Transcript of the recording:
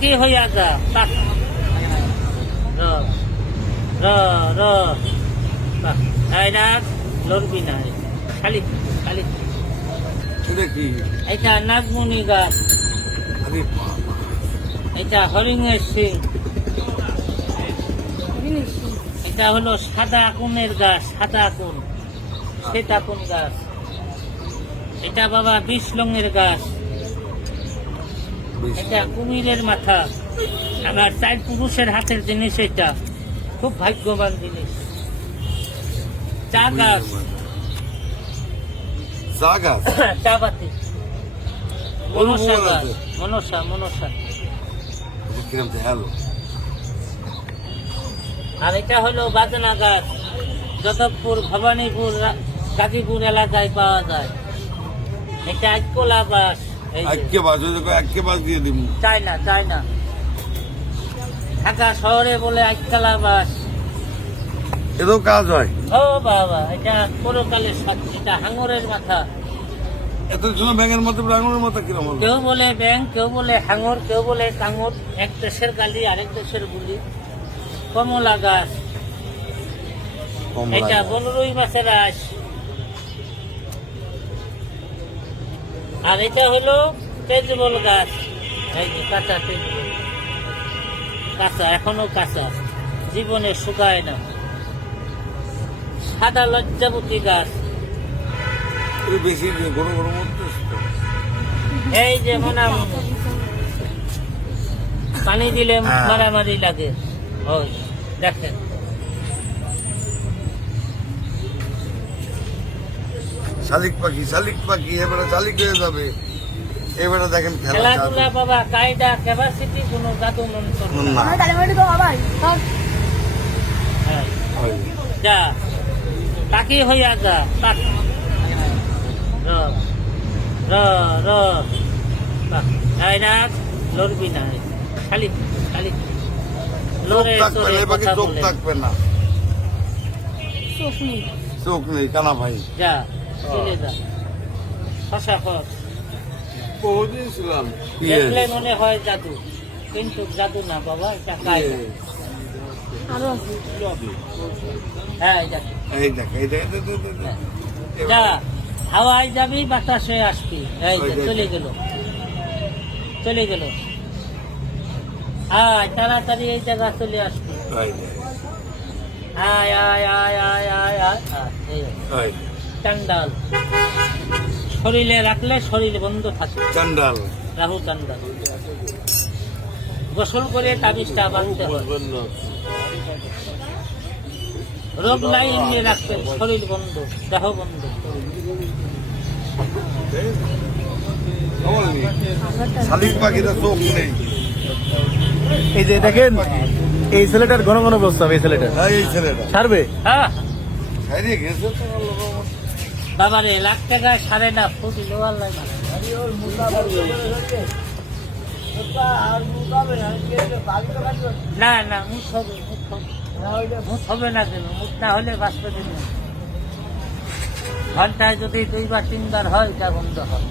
তাকি হইয়া যা র র র। এই লড়বি না। খালি খালি। এটা কি? এটা নাগমণি গাছ। এটা হরিণের সিং এটা হলো সাদা আকুনের গাছ সাদা আকুন। শ্বেত আকুন গাছ। এটা বাবা বিষ লঙের গাছ। বেশ। এটা কুমিরের মাথা। আমার চার পুরুষের হাতের জিনিস এটা। খুব ভাগ্যবান জিনিস। চা গাছ। চা গাছ? চা পাতি মনসা গাছ। মনসা মনসা। আর এটা হলো বাজনা গাছ। যাদবপুর ভবানীপুর গাজীপুর এলাকায় পাওয়া যায়। এটা আজকলা বাস। ওই দেখো আজকে বাজ দিয়ে দিব। চায়না চায়না ঢাকা শহরে বলে আজকালা বাস। এটাও কাজ হয়। ও বাবা এটা পরকালের সাথে এটা হাঙরের মাথা জন্য ব্যাঙের মতো আঙুরের মতো কিরম কেউ বলে ব্যাং কেউ বলে হাঙর কেউ বলে কাঙর এক দেশের গালি আরেক দেশের গুলি। কমলা গাছ। এটা। বনরুই মাছের আঁশ। আর এটা হলো তেজবল গাছ। এই যে কাঁচা তেজবল। কাঁচা এখনও কাঁচা। জীবনে শুকায় না। সাদা লজ্জাবতী গাছ। বেশি গরম গরম এই যে মনে পানি দিলে হ্যাঁ। মারামারি লাগে। দেখেন। শালিক পাখি শালিক পাখি এবারে শালিক হয়ে যাবে এবারে দেখেন খেলা খেলাধুলা বাবা কায়দা ক্যাপাসিটি কোনো জাদু মন্ত্র না। না হ্যাঁ। হয়। যা তাকি হইয়া যা তাক র র র তাক। এই লড়বি না খালি খালি থাকবে না। চোখ নেই কানা ভাই যা খসা খস বহুদিন ছিলাম দেখলে মনে হয় জাদু। কিন্তু জাদু না বাবা এটা কায়দা। হ্যাঁ এটা এই দেখ এই দেখ এই দেখ, এই দেখ, এই দেখ। যা হাওয়ায় যাবি বাতাসে আসবি। এই। চলে গেল। চলে গেল। আয় তাড়াতাড়ি এই জায়গা চলে আসবি। আয় আয় আয় আয় আয় আয় আয়। চান্ডাল। শরীরে রাখলে শরীর বন্ধ থাকে। চান্ডাল। রাহু চান্ডাল। গোসল করে তাবিজটা বাঁধতে হয়। রোগ নাই নিয়ে রাখতেন শরীর বন্ধ দেহ বন্ধ। শালিক পাখিটা চোখ নেই। এই যে দেখেন এই ছেলেটার ঘন ঘন প্রস্তাব এই ছেলেটা এই ছেলেটা ছাড়বে? হ্যাঁ। গেছে তো। বাবারে লাখ টাকা সাড়ে না ফুটি লোয়ার লাগে না না, মুখ হবে মুখ হবে। হবে না কেন? মুখ না হলে বাঁচতে দিন ঘন্টায় যদি দুইবার, তিনবার হয়, এটা বন্ধ হয়।